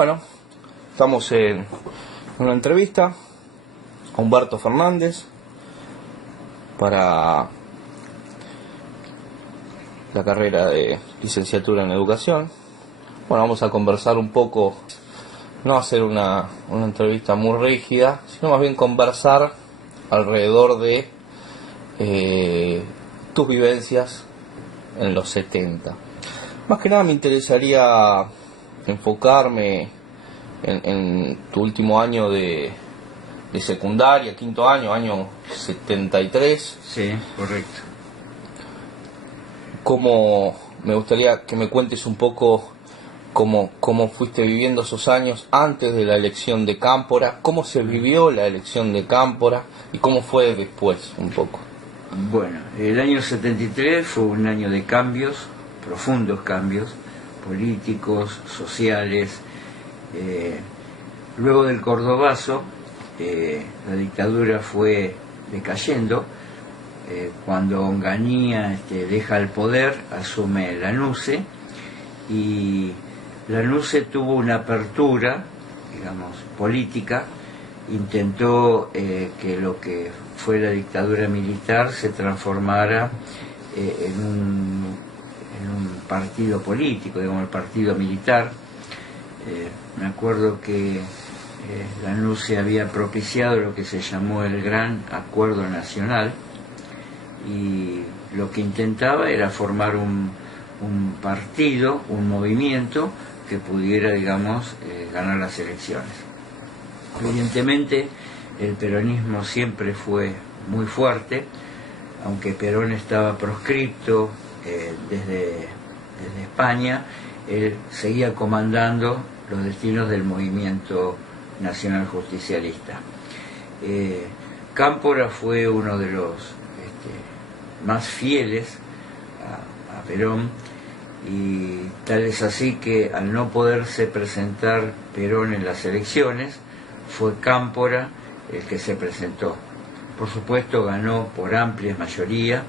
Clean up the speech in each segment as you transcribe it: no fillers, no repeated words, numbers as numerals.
Bueno, estamos en una entrevista a Humberto Fernández para la carrera de licenciatura en educación. Bueno, vamos a conversar un poco, no hacer una entrevista muy rígida, sino más bien conversar alrededor de tus vivencias en los 70. Más que nada me interesaría enfocarme en tu último año de secundaria, quinto año 73. Sí, correcto. Me gustaría que me cuentes un poco cómo fuiste viviendo esos años antes de la elección de Cámpora, cómo se vivió la elección de Cámpora y cómo fue después un poco. Bueno, el año 73 fue un año de cambios, profundos cambios, políticos, sociales. Luego del Cordobazo, la dictadura fue decayendo. Cuando Onganía deja el poder, asume Lanusse, y Lanusse tuvo una apertura, digamos, política. Intentó que lo que fue la dictadura militar se transformara en un partido político, digamos, el partido militar. Me acuerdo que Lanusse había propiciado lo que se llamó el Gran Acuerdo Nacional, y lo que intentaba era formar un partido, un movimiento que pudiera, digamos, ganar las elecciones. Evidentemente el peronismo siempre fue muy fuerte, aunque Perón estaba proscripto desde España. Él seguía comandando los destinos del movimiento nacional justicialista. Cámpora fue uno de los más fieles a Perón, y tal es así que al no poderse presentar Perón en las elecciones, fue Cámpora el que se presentó. Por supuesto ganó por amplia mayoría,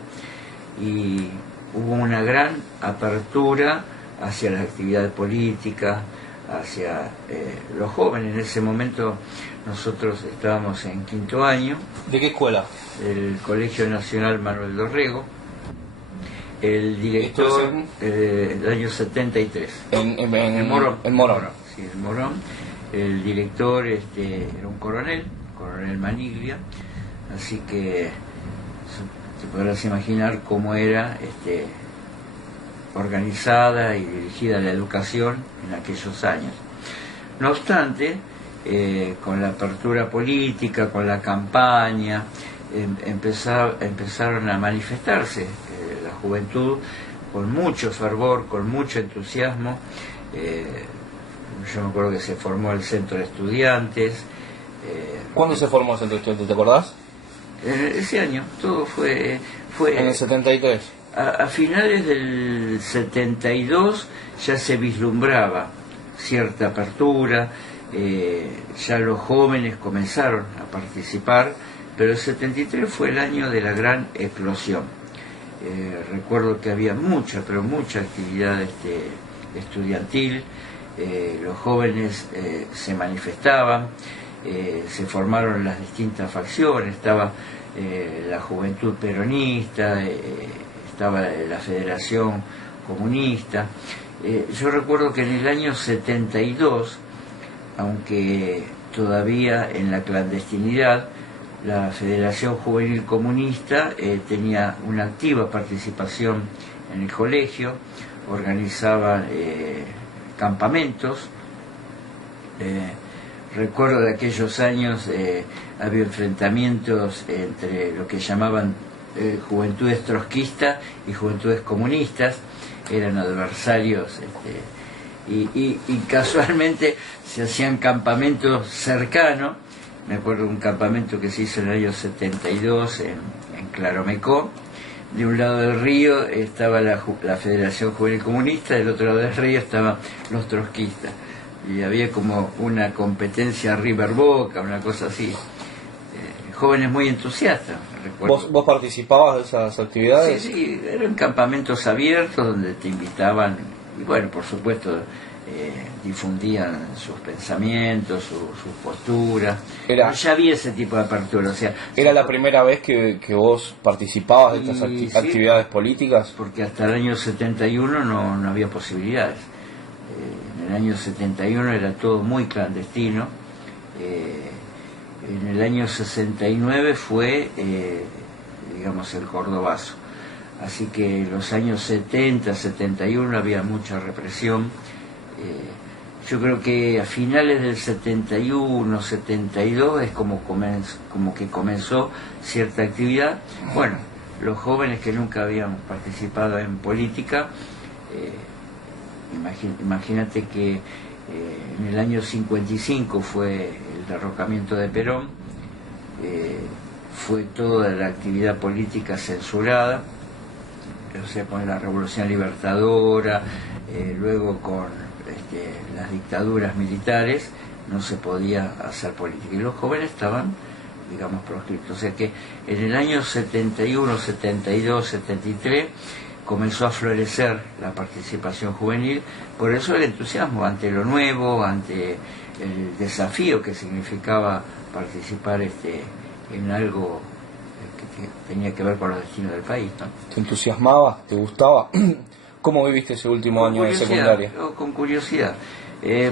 y hubo una gran apertura hacia la actividad política, hacia los jóvenes. En ese momento nosotros estábamos en quinto año. ¿De qué escuela? El Colegio Nacional Manuel Dorrego. El director, el año 73. En Morón. En Morón. Sí, en Morón. El director era un coronel Maniglia, así que te podrás imaginar cómo era organizada y dirigida la educación en aquellos años. No obstante, con la apertura política, con la campaña, empezaron a manifestarse la juventud con mucho fervor, con mucho entusiasmo. Yo me acuerdo que se formó el Centro de Estudiantes. ¿Cuándo se formó el Centro de Estudiantes? ¿Te acordás? Ese año, todo fue en el 73. A finales del 72 ya se vislumbraba cierta apertura, ya los jóvenes comenzaron a participar, pero el 73 fue el año de la gran explosión. Recuerdo que había mucha actividad estudiantil. Los jóvenes se manifestaban, se formaron las distintas facciones. Estaba la Juventud Peronista, estaba la Federación Comunista. Yo recuerdo que en el año 72, aunque todavía en la clandestinidad, la Federación Juvenil Comunista tenía una activa participación en el colegio, organizaba campamentos. Recuerdo de aquellos años había enfrentamientos entre lo que llamaban juventudes trotskistas y juventudes comunistas. Eran adversarios, y casualmente se hacían campamentos cercanos. Me acuerdo de un campamento que se hizo en el año 72 en Claromecó. De un lado del río estaba la Federación Juvenil Comunista, del otro lado del río estaban los trotskistas, y había como una competencia River Boca, una cosa así. Jóvenes muy entusiastas, recuerdo. ¿Vos participabas de esas actividades? Sí, eran campamentos abiertos donde te invitaban, y bueno, por supuesto, difundían sus pensamientos, sus posturas. Ya había ese tipo de apertura. O sea, ¿era la primera vez que vos participabas de estas actividades políticas? Porque hasta el año 71 no había posibilidades. En el año 71 era todo muy clandestino. En el año 69 fue, digamos, el Cordobazo. Así que en los años 70, 71 había mucha represión. Yo creo que a finales del 71, 72 es como que comenzó cierta actividad. Bueno, los jóvenes que nunca habían participado en política, imagínate que en el año 55 fue el derrocamiento de Perón, fue toda la actividad política censurada, o sea, con la Revolución Libertadora, luego con las dictaduras militares, no se podía hacer política y los jóvenes estaban, digamos, proscriptos. O sea que en el año 71, 72, 73 comenzó a florecer la participación juvenil, por eso el entusiasmo ante lo nuevo, ante el desafío que significaba participar en algo que tenía que ver con los destinos del país, ¿no? ¿Te entusiasmaba? ¿Te gustaba? ¿Cómo viviste ese último año de secundaria? Con curiosidad.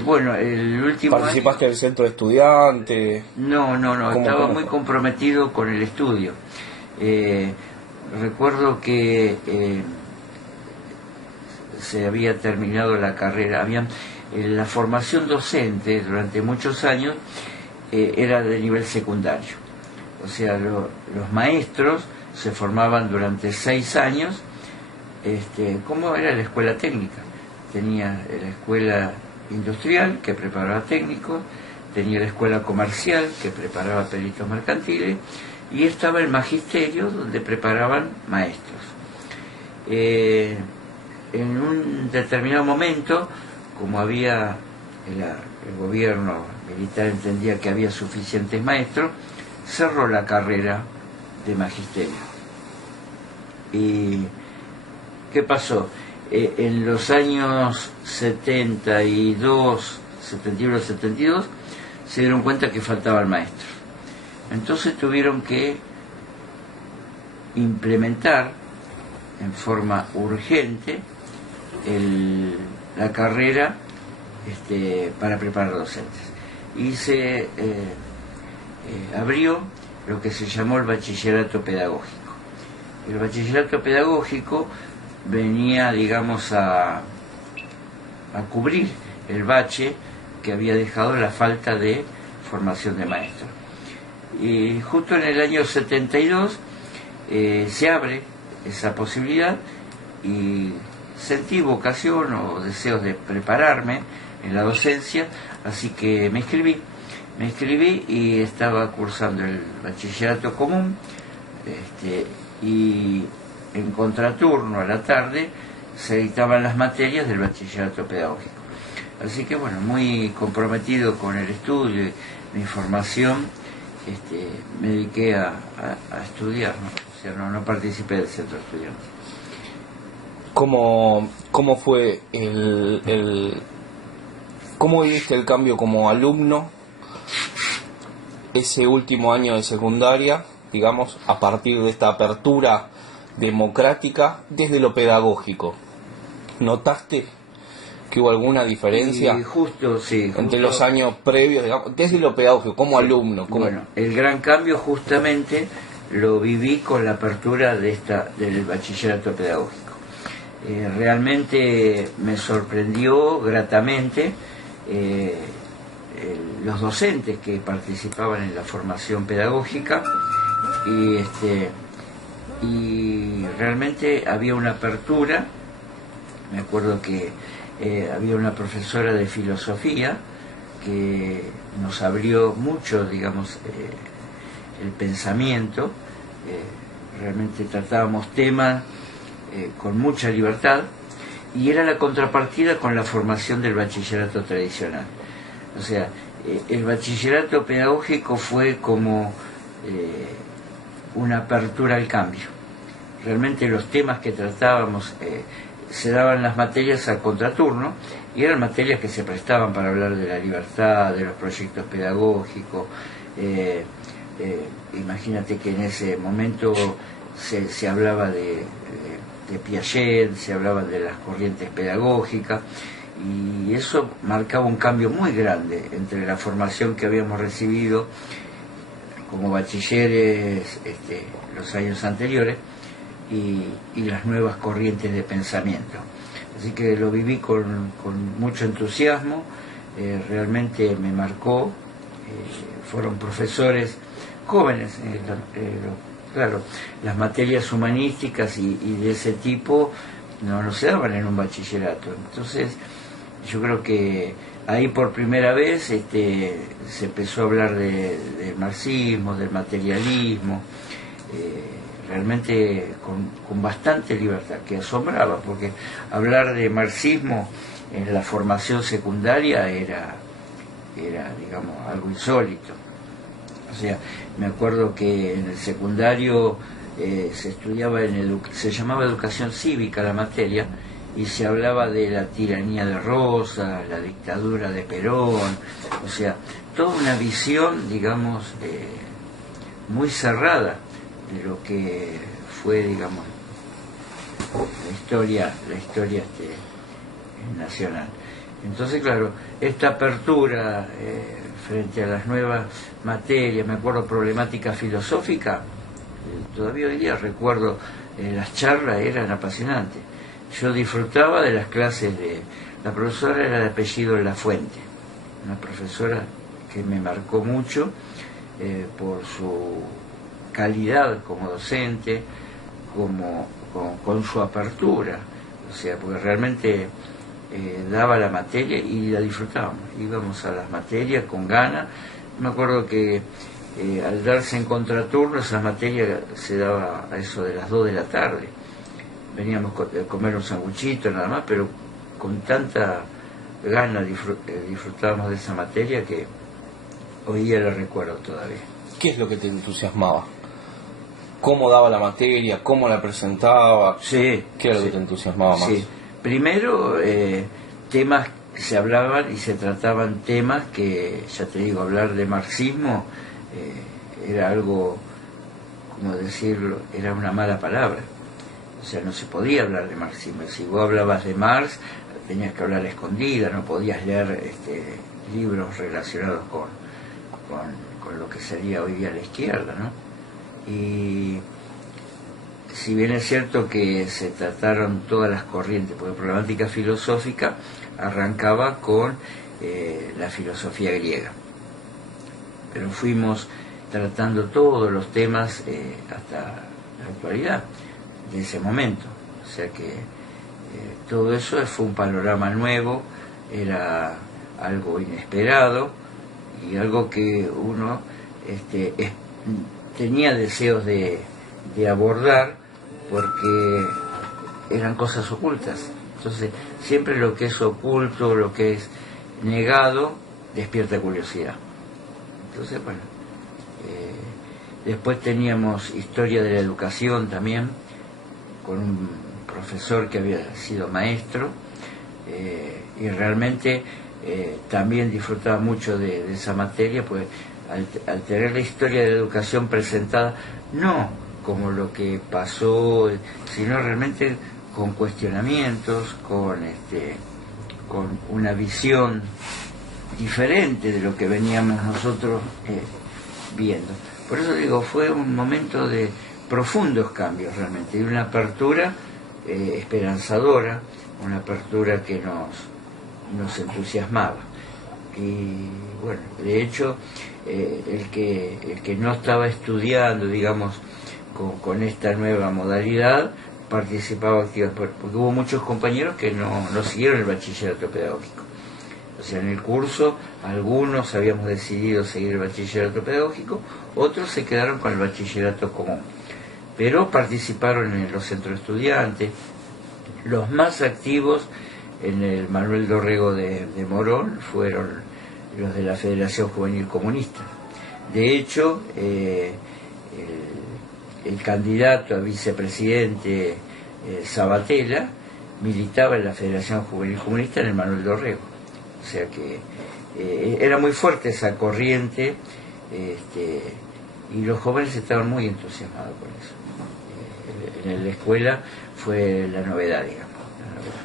Bueno, el último ¿Participaste del centro de estudiantes? No, estaba muy comprometido con el estudio. Recuerdo que se había terminado la carrera, la formación docente durante muchos años era de nivel secundario. O sea, los maestros se formaban durante 6 años, como era la escuela técnica. Tenía la escuela industrial, que preparaba técnicos, tenía la escuela comercial, que preparaba peritos mercantiles, y estaba el magisterio, donde preparaban maestros. En un determinado momento, como había el gobierno militar entendía que había suficientes maestros, cerró la carrera de magisterio. ¿Y qué pasó? En los años 72, 71, 72, se dieron cuenta que faltaban maestros. Entonces tuvieron que implementar en forma urgente la carrera para preparar docentes. Y se abrió lo que se llamó el bachillerato pedagógico. El bachillerato pedagógico venía, digamos, a cubrir el bache que había dejado la falta de formación de maestros. Y justo en el año 72 se abre esa posibilidad y sentí vocación o deseos de prepararme en la docencia, así que me inscribí y estaba cursando el bachillerato común, y en contraturno a la tarde se dictaban las materias del bachillerato pedagógico. Así que bueno, muy comprometido con el estudio y mi formación, me dediqué a estudiar, ¿no? O sea, no participé del centro de estudiantes. ¿Cómo fue cómo viviste el cambio como alumno ese último año de secundaria, digamos, a partir de esta apertura democrática desde lo pedagógico? ¿Notaste que hubo alguna diferencia entre los años previos, digamos, desde lo pedagógico, como alumno? Bueno, el gran cambio justamente lo viví con la apertura del bachillerato pedagógico. Realmente me sorprendió gratamente los docentes que participaban en la formación pedagógica y realmente había una apertura. Me acuerdo que había una profesora de filosofía que nos abrió mucho, digamos, el pensamiento. Realmente tratábamos temas con mucha libertad, y era la contrapartida con la formación del bachillerato tradicional. O sea, el bachillerato pedagógico fue como una apertura al cambio. Realmente los temas que tratábamos se daban las materias a contraturno, y eran materias que se prestaban para hablar de la libertad, de los proyectos pedagógicos. Imagínate que en ese momento se hablaba de Piaget, se hablaba de las corrientes pedagógicas, y eso marcaba un cambio muy grande entre la formación que habíamos recibido como bachilleres los años anteriores y las nuevas corrientes de pensamiento. Así que lo viví con mucho entusiasmo, realmente me marcó. Fueron profesores jóvenes, claro, las materias humanísticas y de ese tipo no se daban en un bachillerato. Entonces yo creo que ahí por primera vez se empezó a hablar del marxismo, del materialismo, realmente con bastante libertad, que asombraba, porque hablar de marxismo en la formación secundaria era digamos, algo insólito. O sea, me acuerdo que en el secundario se estudiaba se llamaba educación cívica la materia, y se hablaba de la tiranía de Rosas, la dictadura de Perón, o sea, toda una visión, digamos, muy cerrada de lo que fue, digamos, la historia nacional. Entonces, claro, esta apertura frente a las nuevas materias, me acuerdo problemática filosófica, todavía hoy día recuerdo, las charlas eran apasionantes. Yo disfrutaba de las clases la profesora era de apellido La Fuente, una profesora que me marcó mucho por su calidad como docente, con su apertura, o sea, porque realmente daba la materia y la disfrutábamos, íbamos a las materias con ganas. Me acuerdo que al darse en contraturno, esa materia se daba a eso de las 2 de la tarde. Veníamos a comer un sanguchito nada más, pero con tanta gana disfrutábamos de esa materia que hoy día la recuerdo todavía. ¿Qué es lo que te entusiasmaba? ¿Cómo daba la materia? ¿Cómo la presentaba? Sí. ¿Qué era lo que te entusiasmaba más? Sí. Primero, temas que se hablaban y se trataban temas que, ya te digo, hablar de marxismo era algo, como decirlo, era una mala palabra. O sea, no se podía hablar de marxismo. Si vos hablabas de Marx, tenías que hablar a escondida, no podías leer libros relacionados con lo que sería hoy día la izquierda, ¿no? Y si bien es cierto que se trataron todas las corrientes, porque problemática filosófica arrancaba con la filosofía griega, pero fuimos tratando todos los temas hasta la actualidad de ese momento, o sea que todo eso fue un panorama nuevo, era algo inesperado y algo que uno tenía deseos de abordar, porque eran cosas ocultas. Entonces siempre lo que es oculto, lo que es negado, despierta curiosidad. Entonces, bueno, después teníamos historia de la educación también, con un profesor que había sido maestro, y realmente también disfrutaba mucho de esa materia, pues al tener la historia de la educación presentada, no como lo que pasó, sino realmente con cuestionamientos, con una visión diferente de lo que veníamos nosotros viendo. Por eso digo, fue un momento de profundos cambios realmente, y una apertura esperanzadora, una apertura que nos entusiasmaba. Y bueno, de hecho, el que no estaba estudiando, digamos, con esta nueva modalidad, participaba activamente, porque hubo muchos compañeros que no siguieron el bachillerato pedagógico. O sea, en el curso, algunos habíamos decidido seguir el bachillerato pedagógico, otros se quedaron con el bachillerato común, pero participaron en los centros de estudiantes. Los más activos en el Manuel Dorrego de Morón fueron los de la Federación Juvenil Comunista. De hecho, el candidato a vicepresidente Sabatella militaba en la Federación Juvenil Comunista en el Manuel Dorrego. O sea que era muy fuerte esa corriente, y los jóvenes estaban muy entusiasmados con eso. En la escuela fue la novedad, digamos, la novedad.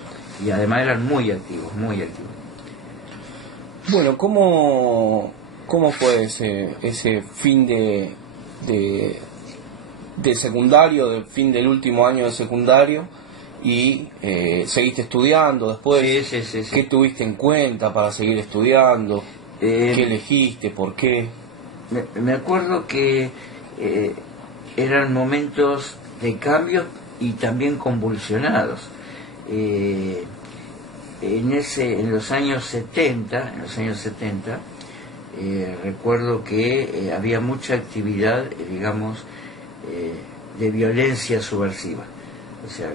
Y además eran muy activos, muy activos. Bueno, ¿cómo fue ese fin de secundario, del fin del último año de secundario? Y seguiste estudiando después. Sí. ¿Qué tuviste en cuenta para seguir estudiando? ¿Qué elegiste? ¿Por qué? Me acuerdo que eran momentos de cambio y también convulsionados. En los años 70, recuerdo que había mucha actividad, digamos, de violencia subversiva. O sea,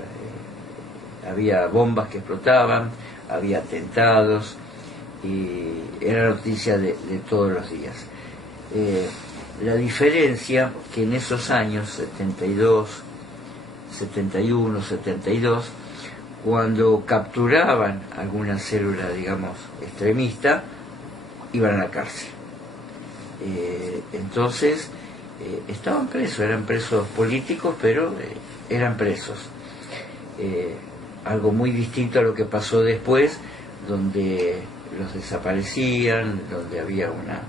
había bombas que explotaban, había atentados, y era noticia de todos los días. La diferencia que en esos años, 72, 71, 72, cuando capturaban alguna célula, digamos, extremista, iban a la cárcel. Entonces, estaban presos, eran presos políticos, pero eran presos. Algo muy distinto a lo que pasó después, donde los desaparecían, donde había una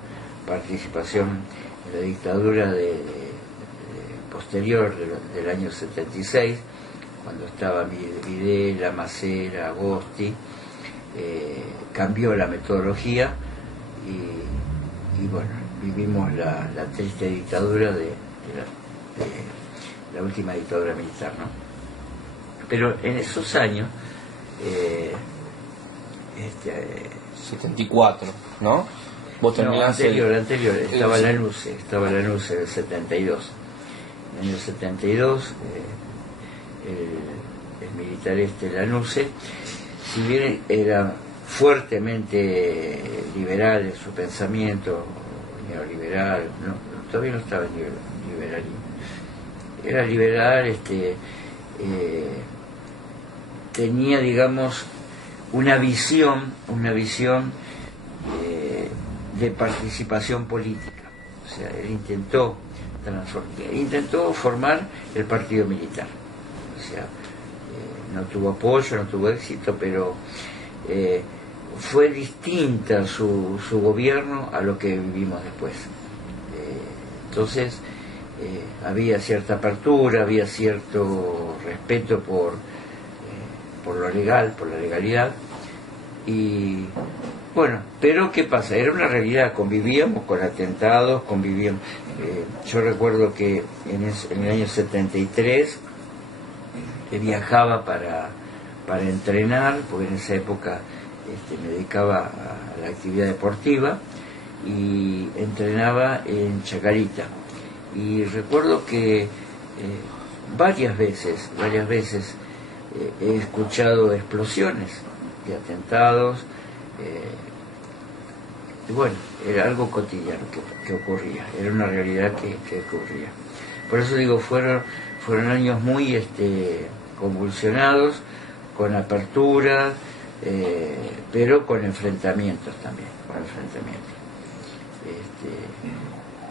participación en la dictadura posterior del año 76, cuando estaba Videla, Macera, Agosti. Cambió la metodología y bueno, vivimos la triste dictadura de la última dictadura militar, ¿no? Pero en esos años 74, ¿no? Vos terminaste anterior, estaba la NUCE en el 72. En el 72 el militar la NUCE, si bien era fuertemente liberal en su pensamiento, neoliberal, todavía no estaba en liberalismo, era liberal, tenía, digamos, una visión de participación política. O sea, él intentó formar el partido militar. O sea, no tuvo apoyo, no tuvo éxito, pero fue distinta su gobierno a lo que vivimos después. Entonces, había cierta apertura, había cierto respeto por lo legal, por la legalidad. Y bueno, pero ¿qué pasa? Era una realidad, convivíamos con atentados, yo recuerdo que en el año 73 viajaba para entrenar, porque en esa época me dedicaba a la actividad deportiva y entrenaba en Chacarita. Y recuerdo que varias veces he escuchado explosiones de atentados, y bueno, era algo cotidiano que ocurría, era una realidad que ocurría. Por eso digo, fueron años muy convulsionados, con apertura, pero con enfrentamientos también,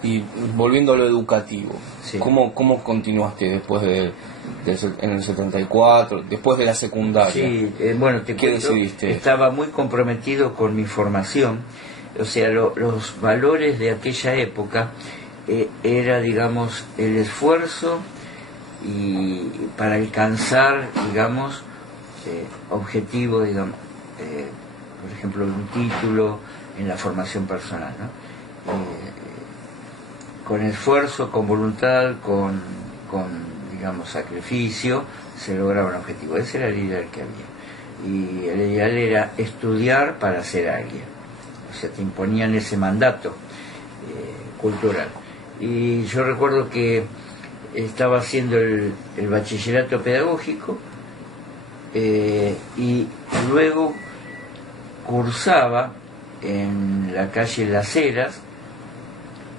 Y volviendo a lo educativo, sí. ¿Cómo continuaste después en el 74, después de la secundaria? Sí, bueno, ¿Qué decidiste? Estaba muy comprometido con mi formación, o sea, los valores de aquella época era, digamos, el esfuerzo y para alcanzar, digamos, objetivos, digamos, por ejemplo, un título en la formación personal, ¿no? Con esfuerzo, con voluntad, con digamos, sacrificio, se lograba un objetivo. Ese era el ideal que había. Y el ideal era estudiar para ser alguien. O sea, te imponían ese mandato cultural. Y yo recuerdo que estaba haciendo el bachillerato pedagógico y luego cursaba en la calle Las Heras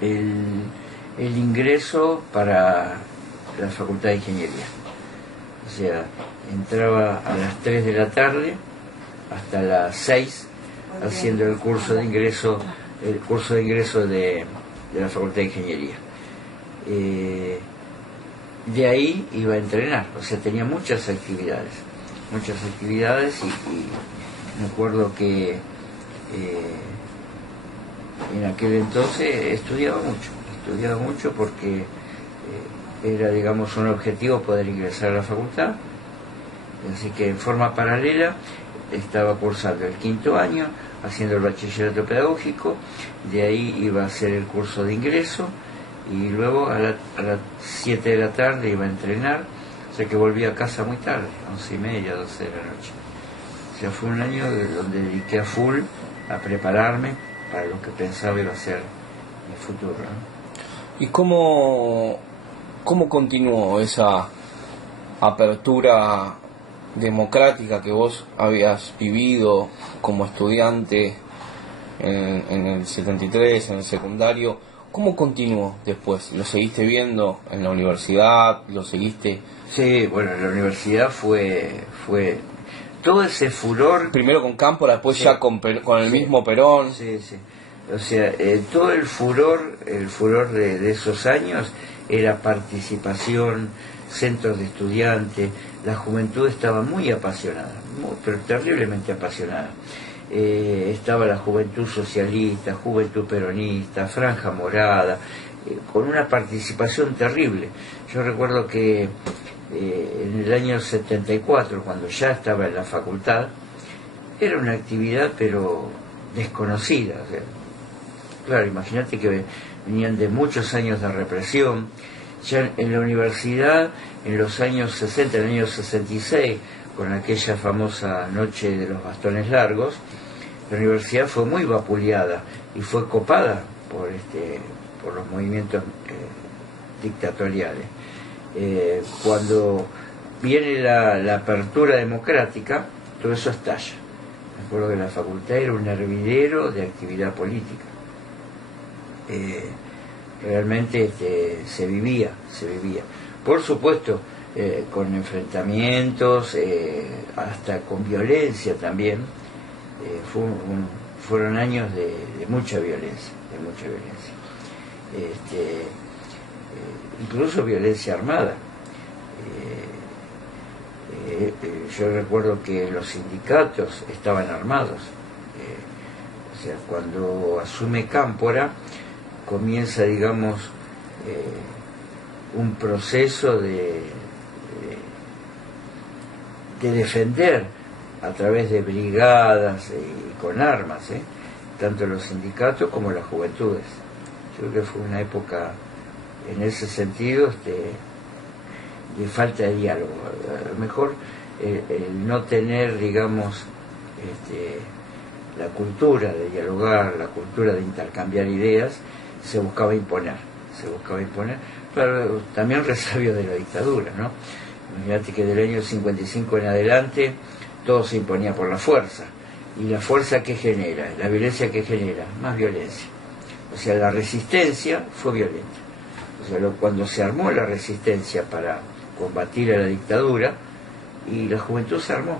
el ingreso para la Facultad de Ingeniería. O sea, entraba a las 3 de la tarde hasta las 6 haciendo el curso de ingreso de la Facultad de Ingeniería. De ahí iba a entrenar, o sea, tenía muchas actividades y me acuerdo que en aquel entonces estudiaba mucho porque era, digamos, un objetivo poder ingresar a la facultad, así que en forma paralela estaba cursando el 5º año, haciendo el bachillerato pedagógico, de ahí iba a hacer el curso de ingreso y luego a las 7 de la tarde iba a entrenar, o sea que volví a casa muy tarde, 11:30, 12 de la noche. O sea, fue un año donde dediqué a full a prepararme para lo que pensaba iba a ser mi futuro, ¿no? ¿Y cómo continuó esa apertura democrática que vos habías vivido como estudiante en el 73, en el secundario? ¿Cómo continuó después? ¿Lo seguiste viendo en la universidad? ¿Lo seguiste? Sí, bueno, en la universidad fue todo ese furor. Primero con Cámpora, después sí, ya con el mismo Perón. Sí. O sea, todo el furor de esos años era participación, centros de estudiantes, la juventud estaba muy apasionada, pero terriblemente apasionada. Estaba la juventud socialista, juventud peronista, franja morada, con una participación terrible. Yo recuerdo que en el año 74, cuando ya estaba en la facultad, era una actividad pero desconocida. O sea, claro, imagínate que venían de muchos años de represión. Ya en la universidad, en los años 60, en el año 66, con aquella famosa noche de los bastones largos, la universidad fue muy vapuleada y fue copada por los movimientos dictatoriales. Cuando viene la apertura democrática, todo eso estalla. Me acuerdo que la facultad era un hervidero de actividad política. Realmente se vivía. Por supuesto, con enfrentamientos, hasta con violencia también. Fueron años de mucha violencia, incluso violencia armada. Yo recuerdo que los sindicatos estaban armados. O sea, cuando asume Cámpora, comienza, digamos, un proceso de defender a través de brigadas y con armas, tanto los sindicatos como las juventudes. Yo creo que fue una época, en ese sentido, de falta de diálogo. A lo mejor el no tener, digamos, la cultura de dialogar, la cultura de intercambiar ideas, se buscaba imponer, pero también resabio de la dictadura, ¿no? Imagínate que del año 55 en adelante todo se imponía por la fuerza, y la fuerza que genera, la violencia que genera, más violencia. O sea, la resistencia fue violenta. O sea, cuando se armó la resistencia para combatir a la dictadura, y la juventud se armó.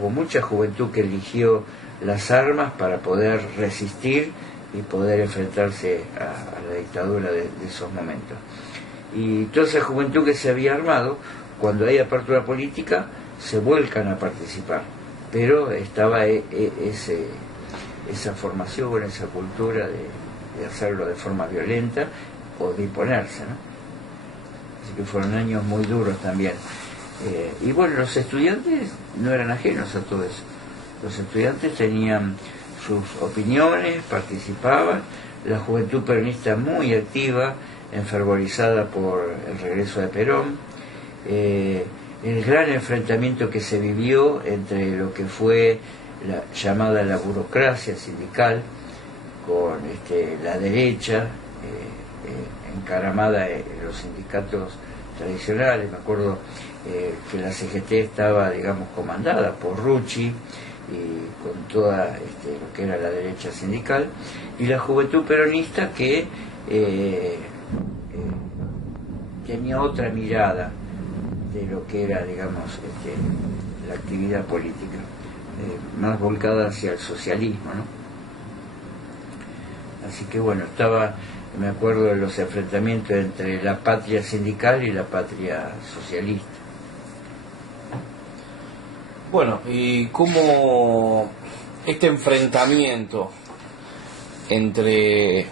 Hubo mucha juventud que eligió las armas para poder resistir y poder enfrentarse a la dictadura de esos momentos. Y toda esa juventud que se había armado, cuando hay apertura política, se vuelcan a participar. Pero estaba esa formación, esa cultura de hacerlo de forma violenta o de imponerse, ¿no? Así que fueron años muy duros también. Y bueno, los estudiantes no eran ajenos a todo eso. Los estudiantes tenían sus opiniones, participaban, la juventud peronista muy activa, enfervorizada por el regreso de Perón, el gran enfrentamiento que se vivió entre lo que fue llamada la burocracia sindical con la derecha encaramada en los sindicatos tradicionales. Me acuerdo que la CGT estaba, digamos, comandada por Rucci y con toda lo que era la derecha sindical, y la juventud peronista que tenía otra mirada de lo que era, digamos, la actividad política, más volcada hacia el socialismo, ¿no? Así que bueno, me acuerdo de los enfrentamientos entre la patria sindical y la patria socialista. Bueno, y cómo este enfrentamiento entre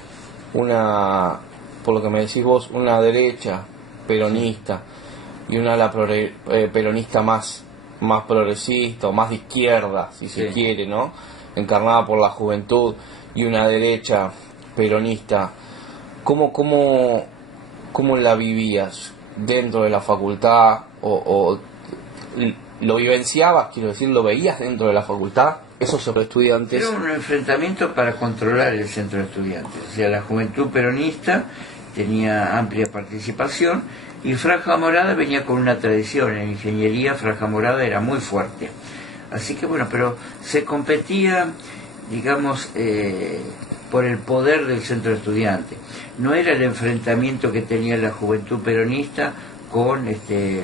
una, por lo que me decís vos, una derecha peronista y una ala peronista más progresista o más de izquierda, si se quiere, ¿no? Encarnada por la juventud, y una derecha peronista, ¿cómo la vivías dentro de la facultad? ¿O lo vivenciabas, quiero decir, lo veías dentro de la facultad, esos estudiantes? Era un enfrentamiento para controlar el centro de estudiantes. O sea, la juventud peronista tenía amplia participación y Franja Morada venía con una tradición. En ingeniería Franja Morada era muy fuerte. Así que bueno, pero se competía, digamos, por el poder del centro de estudiantes. No era el enfrentamiento que tenía la juventud peronista con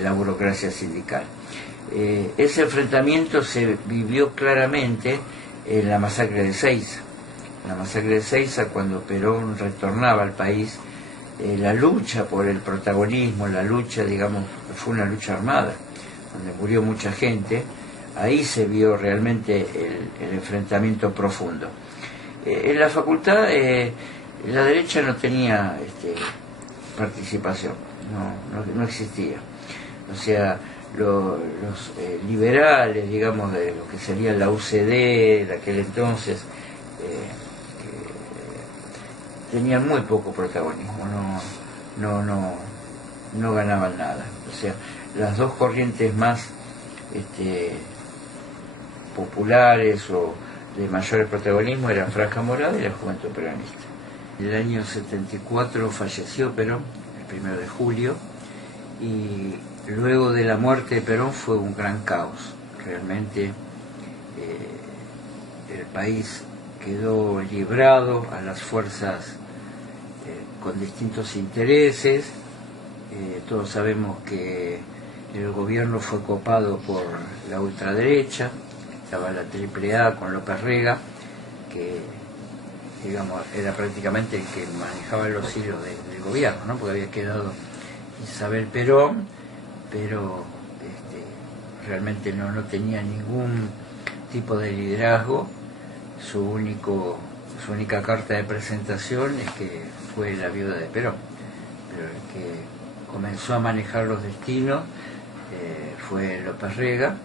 la burocracia sindical. Ese enfrentamiento se vivió claramente en la masacre de Ezeiza. La masacre de Ezeiza, cuando Perón retornaba al país, la lucha por el protagonismo, la lucha, digamos, fue una lucha armada, donde murió mucha gente. Ahí se vio realmente el enfrentamiento profundo. En la facultad la derecha no tenía participación, no existía. O sea, los liberales, digamos, de lo que sería la UCD de aquel entonces, tenían muy poco protagonismo, no ganaban nada. O sea, las dos corrientes más populares o de mayores protagonismo eran Franja Morada y la Juventud Peronista. En el año 74 falleció Perón, el 1 de julio, y luego de la muerte de Perón fue un gran caos. Realmente el país quedó librado a las fuerzas con distintos intereses. Todos sabemos que el gobierno fue copado por la ultraderecha. Estaba la AAA con López Rega, que, digamos, era prácticamente el que manejaba los hilos del gobierno, ¿no? Porque había quedado Isabel Perón, pero realmente no tenía ningún tipo de liderazgo. Su única carta de presentación es que fue la viuda de Perón, pero el que comenzó a manejar los destinos fue López Rega,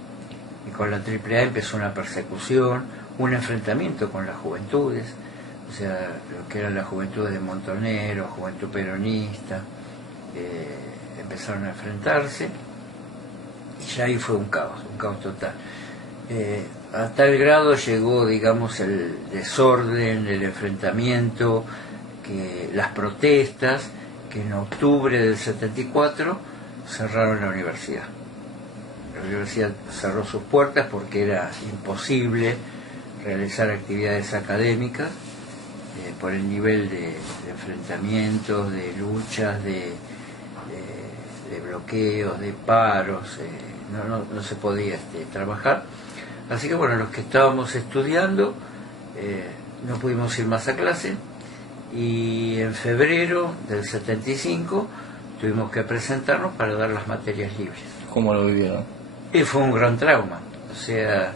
y con la AAA empezó una persecución, un enfrentamiento con las juventudes, o sea, lo que eran las juventudes de Montonero, juventud peronista, empezaron a enfrentarse, y ya ahí fue un caos total. A tal grado llegó, digamos, el desorden, el enfrentamiento, que las protestas, que en octubre del 74 cerraron la universidad. La universidad cerró sus puertas porque era imposible realizar actividades académicas por el nivel de enfrentamientos, de luchas, de bloqueos, de paros, no se podía trabajar. Así que bueno, los que estábamos estudiando no pudimos ir más a clase, y en febrero del 75 tuvimos que presentarnos para dar las materias libres. ¿Cómo lo vivieron? Y fue un gran trauma. O sea,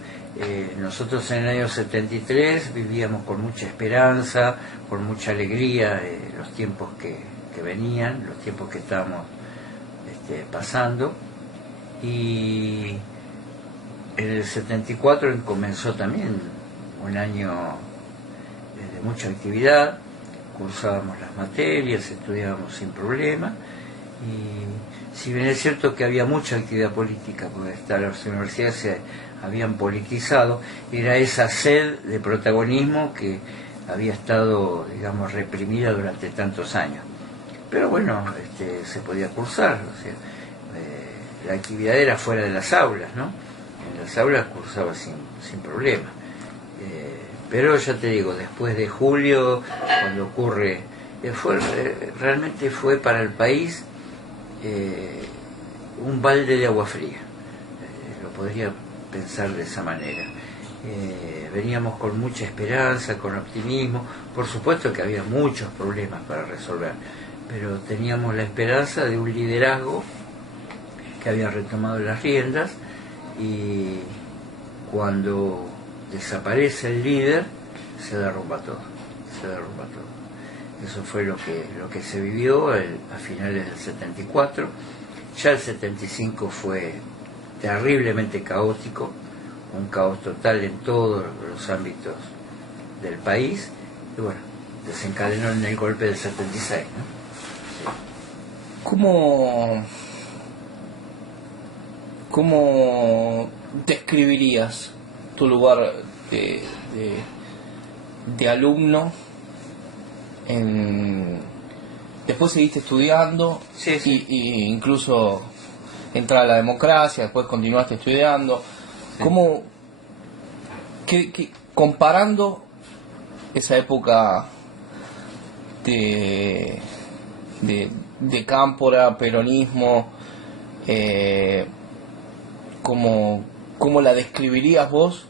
nosotros en el año 73 vivíamos con mucha esperanza, con mucha alegría los tiempos que venían, los tiempos que estábamos pasando, y en el 74 comenzó también un año de mucha actividad. Cursábamos las materias, estudiábamos sin problema, y si bien es cierto que había mucha actividad política, porque las universidades se habían politizado, era esa sed de protagonismo que había estado, digamos, reprimida durante tantos años. Pero bueno, se podía cursar, o sea, la actividad era fuera de las aulas, ¿no? En las aulas cursaba sin problema. Pero ya te digo, después de julio, cuando ocurre, realmente fue para el país un balde de agua fría, lo podría pensar de esa manera. Veníamos con mucha esperanza, con optimismo, por supuesto que había muchos problemas para resolver, pero teníamos la esperanza de un liderazgo que había retomado las riendas, y cuando desaparece el líder se derrumba todo. Eso fue lo que se vivió a finales del 74. Ya el 75 fue terriblemente caótico, un caos total en todos los ámbitos del país, y bueno, desencadenó en el golpe del 76, ¿no? ¿Cómo describirías tu lugar de alumno? Después seguiste estudiando, sí. y incluso entrar a la democracia, después continuaste estudiando. Sí. ¿Cómo, comparando esa época de Cámpora, peronismo, ¿cómo la describirías vos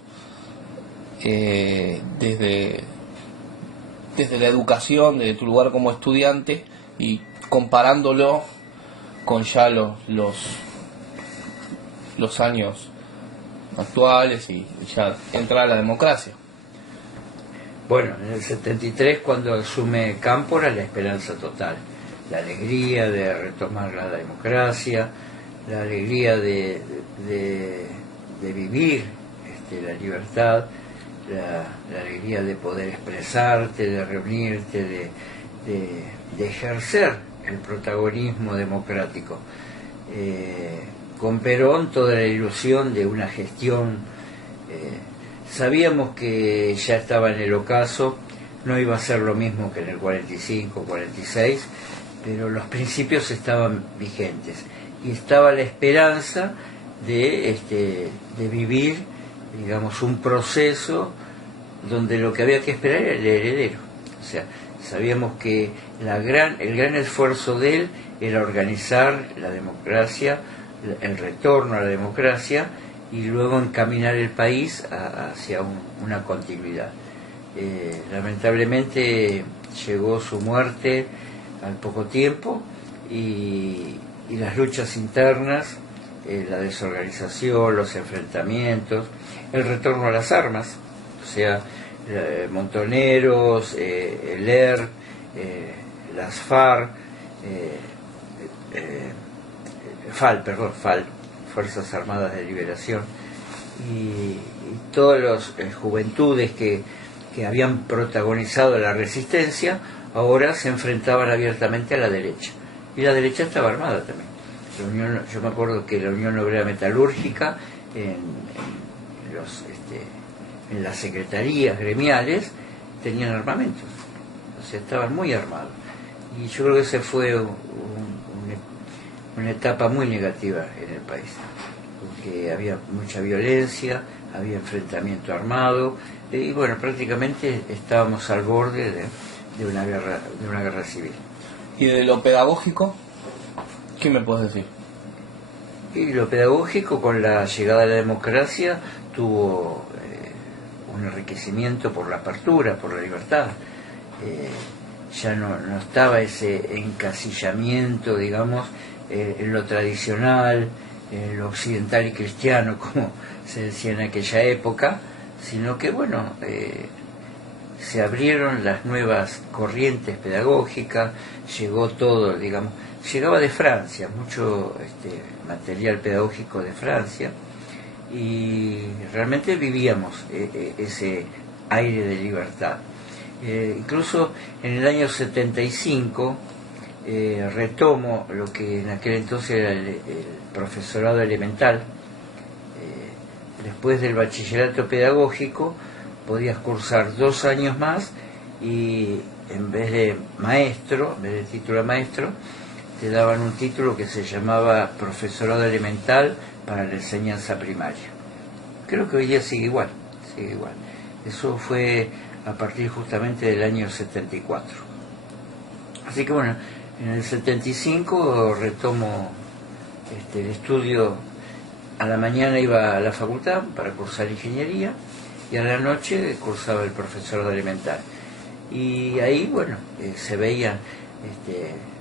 desde la educación, desde tu lugar como estudiante, y comparándolo con ya los años actuales y ya entrar a la democracia? Bueno, en el 73, cuando asume Cámpora, la esperanza total, la alegría de retomar la democracia, la alegría de vivir la libertad, la alegría de poder expresarte, de reunirte, de ejercer el protagonismo democrático. Con Perón toda la ilusión de una gestión, sabíamos que ya estaba en el ocaso, no iba a ser lo mismo que en el 45, 46, pero los principios estaban vigentes y estaba la esperanza de vivir, digamos, un proceso donde lo que había que esperar era el heredero. O sea, sabíamos que el gran esfuerzo de él era organizar la democracia, el retorno a la democracia, y luego encaminar el país hacia una continuidad. Lamentablemente llegó su muerte al poco tiempo, y las luchas internas, la desorganización, los enfrentamientos, el retorno a las armas, o sea, Montoneros, el ERP, las FARC, FAL, Fuerzas Armadas de Liberación, y todas las juventudes que habían protagonizado la resistencia, ahora se enfrentaban abiertamente a la derecha, y la derecha estaba armada también. Yo me acuerdo que la Unión Obrera Metalúrgica, en las secretarías gremiales, tenían armamentos, o sea, estaban muy armados, y yo creo que ese fue una etapa muy negativa en el país, porque había mucha violencia, había enfrentamiento armado, y bueno, prácticamente estábamos al borde de una guerra civil. ¿Y de lo pedagógico? ¿Qué me puedes decir? Y lo pedagógico, con la llegada de la democracia, tuvo un enriquecimiento por la apertura, por la libertad. Ya no estaba ese encasillamiento, digamos, en lo tradicional, en lo occidental y cristiano, como se decía en aquella época, sino que, bueno, se abrieron las nuevas corrientes pedagógicas, llegó todo, digamos, llegaba de Francia, mucho material pedagógico de Francia, y realmente vivíamos ese aire de libertad. Incluso en el año 75 retomo lo que en aquel entonces era el profesorado elemental. Después del bachillerato pedagógico podías cursar 2 años más, y en vez de maestro, en vez de título de maestro, te daban un título que se llamaba profesorado elemental para la enseñanza primaria. Creo que hoy día sigue igual. Eso fue a partir justamente del año 74. Así que bueno, en el 75 retomo el estudio, a la mañana iba a la facultad para cursar ingeniería y a la noche cursaba el profesor de elemental. Y ahí, bueno, se veían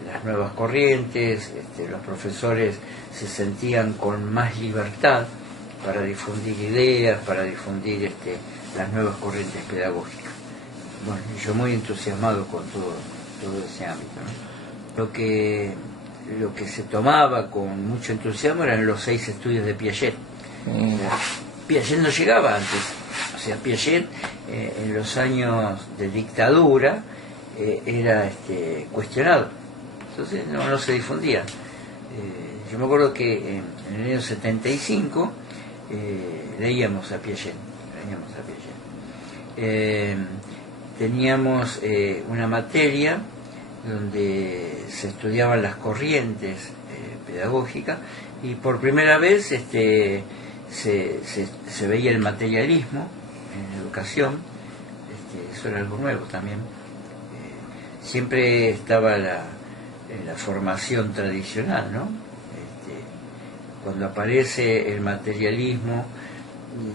las nuevas corrientes, los profesores se sentían con más libertad para difundir ideas, para difundir las nuevas corrientes pedagógicas. Bueno, y yo muy entusiasmado con todo ese ámbito, ¿no? Lo que se tomaba con mucho entusiasmo eran los 6 estudios de Piaget. Piaget no llegaba antes, o sea, Piaget en los años de dictadura era cuestionado, entonces no se difundía. Yo me acuerdo que en el año 75 leíamos a Piaget. Teníamos una materia donde se estudiaban las corrientes pedagógicas y por primera vez se veía el materialismo en educación. Eso era algo nuevo también. Siempre estaba la formación tradicional, ¿no? Cuando aparece el materialismo,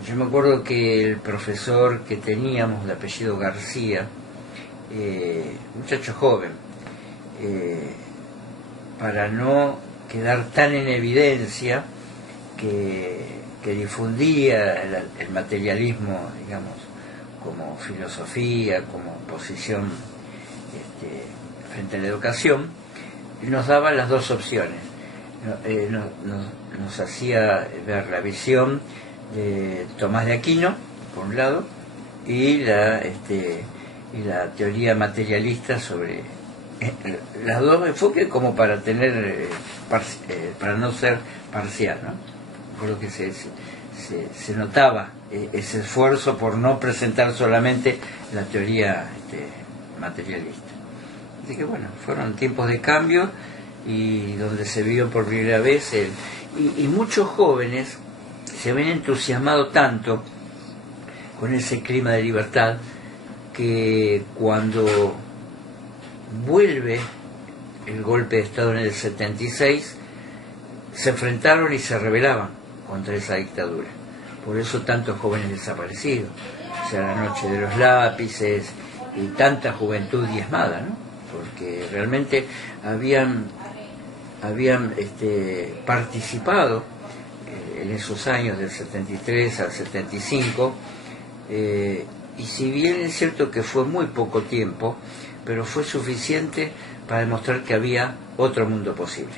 yo me acuerdo que el profesor que teníamos de apellido García, muchacho joven, para no quedar tan en evidencia que difundía el materialismo, digamos, como filosofía, como posición frente a la educación, nos daba las dos opciones. Nos hacía ver la visión de Tomás de Aquino, por un lado, y la teoría materialista sobre las dos enfoques, como para tener para no ser parcial, ¿no? Por lo que se notaba ese esfuerzo por no presentar solamente la teoría materialista. Así que bueno, fueron tiempos de cambio y donde se vio por primera vez y muchos jóvenes se ven entusiasmados tanto con ese clima de libertad que cuando vuelve el golpe de Estado en el 76 se enfrentaron y se rebelaban contra esa dictadura. Por eso tantos jóvenes desaparecidos, o sea, la noche de los lápices y tanta juventud diezmada, ¿no? Porque realmente habían participado en esos años del 73 al 75, y si bien es cierto que fue muy poco tiempo, pero fue suficiente para demostrar que había otro mundo posible.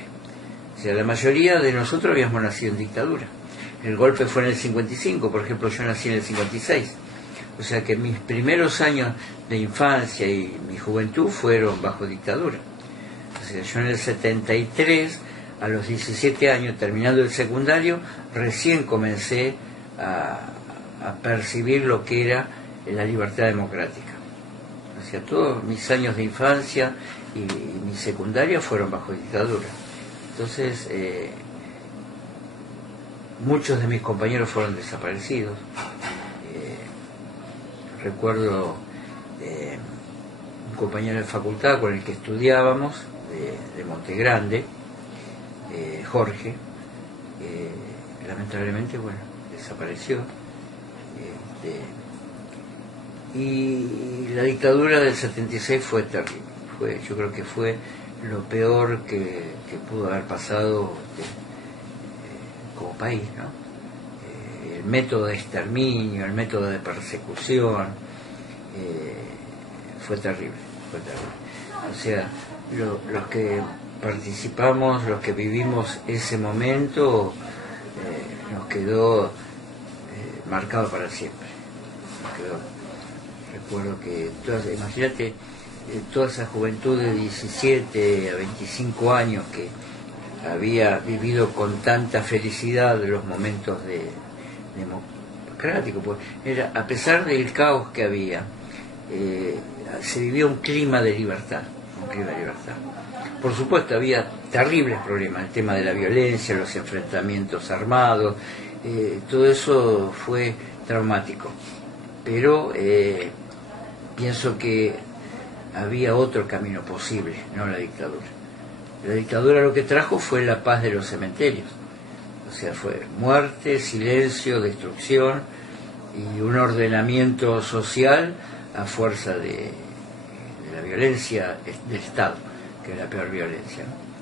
O sea, la mayoría de nosotros habíamos nacido en dictadura. El golpe fue en el 55, por ejemplo, yo nací en el 56. O sea que mis primeros años de infancia y mi juventud fueron bajo dictadura. O sea, yo en el 73, a los 17 años, terminando el secundario, recién comencé a percibir lo que era la libertad democrática. O sea, todos mis años de infancia y mi secundaria fueron bajo dictadura. Entonces, muchos de mis compañeros fueron desaparecidos. Recuerdo un compañero de facultad con el que estudiábamos, de Montegrande, Jorge, lamentablemente, bueno, desapareció. Y la dictadura del 76 fue terrible. Yo creo que fue lo peor que pudo haber pasado como país, ¿no? El método de exterminio, el método de persecución, fue terrible. O sea, los que participamos, los que vivimos ese momento, nos quedó marcado para siempre. Recuerdo que, imagínate, toda esa juventud de 17 a 25 años que había vivido con tanta felicidad los momentos democráticos, pues era, a pesar del caos que había, se vivía un clima de libertad, Por supuesto había terribles problemas, el tema de la violencia, los enfrentamientos armados, todo eso fue traumático, pero pienso que había otro camino posible, no la dictadura. La dictadura lo que trajo fue la paz de los cementerios. O sea, fue muerte, silencio, destrucción y un ordenamiento social a fuerza de la violencia del Estado, que es la peor violencia, ¿no?